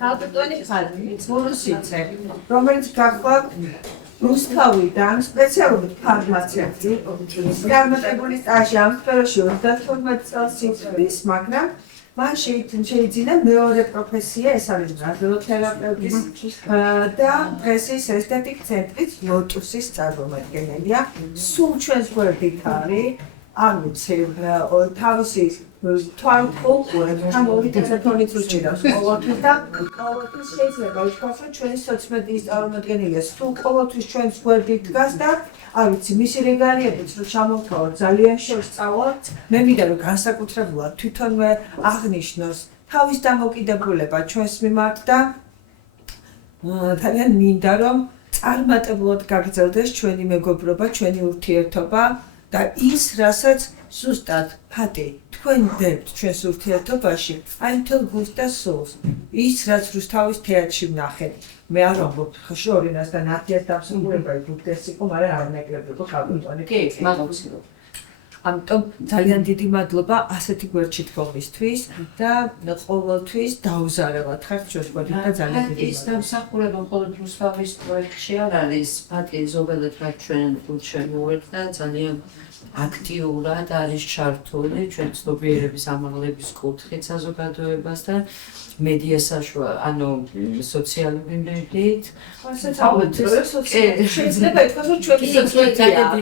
ქალბატონი ხალხი მურუსიცე რომელიც გახლავთ რუსთავიდან სპეციალური ფარმაცევტი წარმატებული სტაჟი ამ სფეროში 32 წელს იწვის, მაგრამ მან შეიძინა მეორე პროფესია, ეს არის რადიოთერაპევტის და დღეს ის ესთეტიკ ცენტრის ლოტუსის წარმომადგენელია. სულ ჩვენს გვერდით არის, არ ვიცი, თავისი თვალყურით და მოვიტანოთ უჭირავს ყოველთვის და ყოველთვის შეიძლება ითქვას, რომ ჩვენი სოციომედიის წარმომადგენელია. სულ ყოველთვის ჩვენს გვერდით დგას და არ ვიცი, მისი რეგალიებიც რომ ჩამოვთვალოთ ძალიან შესწავლოთ. მე მინდა რომ განსაკუთრებულად თვითონვე აღნიშნოს თავის დამოკიდებულება ჩვენს მიმართ და ძალიან მინდა რომ წარმატებულად გაგრძელდეს ჩვენი მეგობრობა, ჩვენი ურთიერთობა და ის, რასაც ზუსტად ფატი თქვენ დებთ ჩვენს ურთიერთობაში, აი მთელ გულს და სულს. ის, რაც რუსთავის თეატრში ვნახეთ. მე არ ვამბობ შორინას და ნათიას დამსახურება იქ იყო, მაგრამ არ ნაკლებია ქალბატონი. კი, მაგალითად. ამიტომ ძალიან დიდი მადლობა ასეთი გვერდში დგომისთვის და ყოველთვის დაუზარავად ხართ ჩვენს გვერდით და ძალიან დიდი ის დამსახურება მხოლოდ რუსთავის პროექტში არ არის, ფატი ზოგადად რაც ჩვენ გულშემოვერთ და ძალიან აქტიურად არის ჩართული ჩვენ ცნობიერების ამაღლების კუთხით საზოგადოებასთან მედია ანუ სოციალური მედიით. შეიძლება ითქვას, რომ ჩვენი სოციალური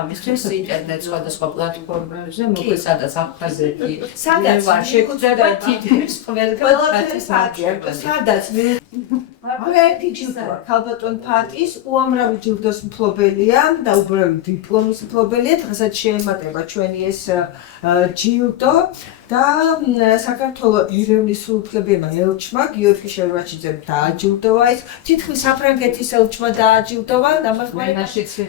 ამისთვის ინტერნეტ სხვადასხვა პლატფორმებზე მოკლედ სადაც აფხაზეთი სადაც შეგვიძლია თითქმის სადაც ერთი ჯილდოა ქალბატონ ფატის უამრავი ჯილდოს მფლობელია და უბრალოდ დიპლომის მფლობელია. დღესაც შეემატება ჩვენი ეს ჯილდო და საქართველოს ერევნის სრულუფლებმა ელჩმა გიორგი შერვაჩიძემ დააჯილდოვა ის. თითქმის საფრანგეთის ელჩმა დააჯილდოვა,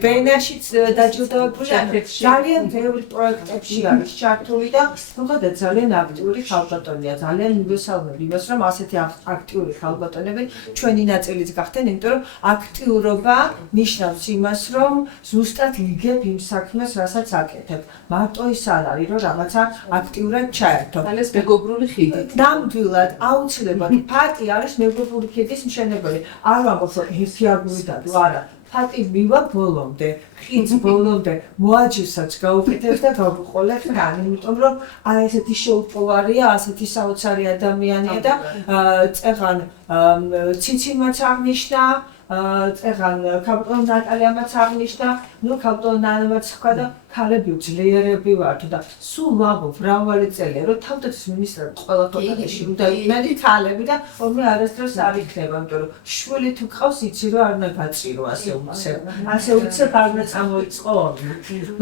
ბენაშიც დაჯილდოვებულია. ძალიან ბევრი პროექტებში არის ჩართული და ზოგადად ძალიან აქტიური ქალბატონია. ძალიან მივესალმები იმას, რომ ასეთი აქტიური ქალბატონები ჩვენი ნაწილიც გახდნენ, იმიტომ რომ აქტიურობა ნიშნავს იმას, რომ ზუსტად იგებ იმ საქმეს, რასაც აკეთებ. მარტო ის არ არის, რომ რაღაცა აქტიურად ეს მეგობრული ხიდი. ნამდვილად, აუცილებლად ფატი არის მეგობრული ხიდის მშენებელი. არ ვამბობ, რომ ერთი აგური დადო, არა. ფატი მივა ბოლომდე, ხიდს ბოლომდე, მოაჯირსაც გაუკეთებს და გავუყოლებს თან, იმიტომ რომ აი ესეთი შეუპოვარია, ასეთი საოცარი ადამიანია და წეღან ციციმაც აღნიშნა, წეღან ქალბატონ ნატალიამაც აღნიშნა, ნუ ქალბატონ ნანამაც თქვა და ქალები ძლიერები ვართ და სულ ვამბობ მრავალი წელია, რომ თავდაცვის მინისტრები ყველა ქვეყანაში უნდა იყვნენ ქალები და ორმე არასდროს არ იქნება, იმიტომ რომ შვილი თუ გყავს, იცი რომ არ უნდა გაწირო ასე უცებ. ასე უცებ არ უნდა წამოიწყო.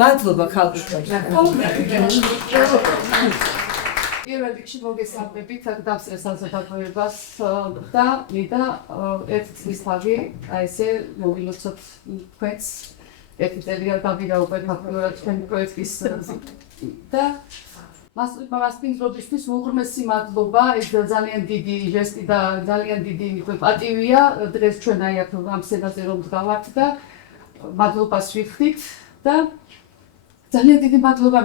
მადლობა ქალბატონებო. პირველ რიგში მოგესალმებით აქ დავსწრე საზოგადოებას და მინდა ერთი წლის თავი აი ესე მოგილოცოთ თქვენს ერთი წელი არ გავიდაუყეთ ფაქტობრივად ჩვენი პროექტის და მას პინგლობისთვის უღრმესი მადლობა, ეს ძალიან დიდი ჟესტი და ძალიან დიდი პატივია დღეს ჩვენ აი აქ ამ სცენაზე რომ ვდგავართ და მადლობას ვიხდით და ძალიან დიდი მადლობა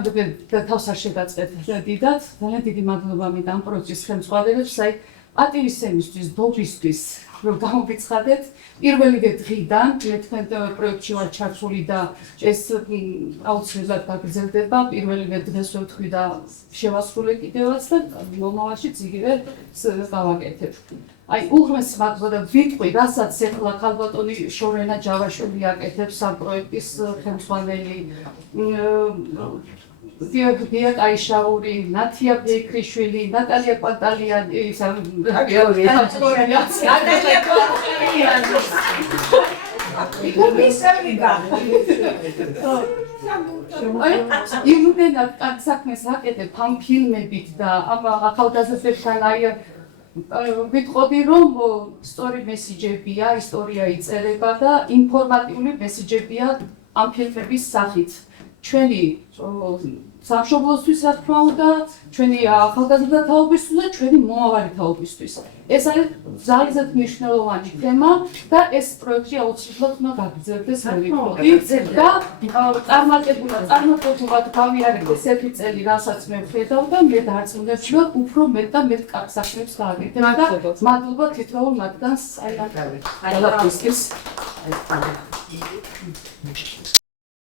და თავს არ შეგაწყეთ დიდად, ძალიან დიდი მადლობა მინდა ამ პროექტის ხელმძღვანელებს, აი პატივისცემისთვის, დობისთვის, რომ გამოვიცხადეთ. პირველი დღიდან მე თქვენ პროექტში ვარ ჩართული და ეს აუცილებლად გაგრძელდება. პირველი დღეს ვთქვი და შევასრულე კიდევაც და მომავალშიც იგივე გავაკეთებ. აი უღრმესი მადლობა და ვიტყვი, რასაც ეხლა ქალბატონი შორენა ჯავაშვილი აკეთებს ამ პროექტის ხელმძღვანელი დია კაიშაური, ნათია ბეკრიშვილი, ნატალია კვანტალიანი, ნატალია კვანტალიანი. იმდენად კარგ საქმეს აკეთებ ამ ფილმებით და ამ ახალგაზრდებთან აი ვიტყოდი, რომ სწორი მესიჯებია, ისტორია იწერება და ინფორმატიული მესიჯებია ამ ფილმების სახით. ჩვენი სამშობლოსთვის რა თქმა უნდა, ჩვენი ახალგაზრდა თაობისთვის და ჩვენი მომავალი თაობისთვის. ეს არის ძალზედ მნიშვნელოვანი თემა და ეს პროექტი აუცილებლად უნდა გაგრძელდეს მოვიქცეთ და წარმატებულად გავიარეთ ესეთი წელი, რასაც მე ვხედავ და მე დარწმუნებული ვარ, უფრო მეტ და მეტ კარგ საქმებს გავაკეთებ და მადლობა თითოეულ მათგანს.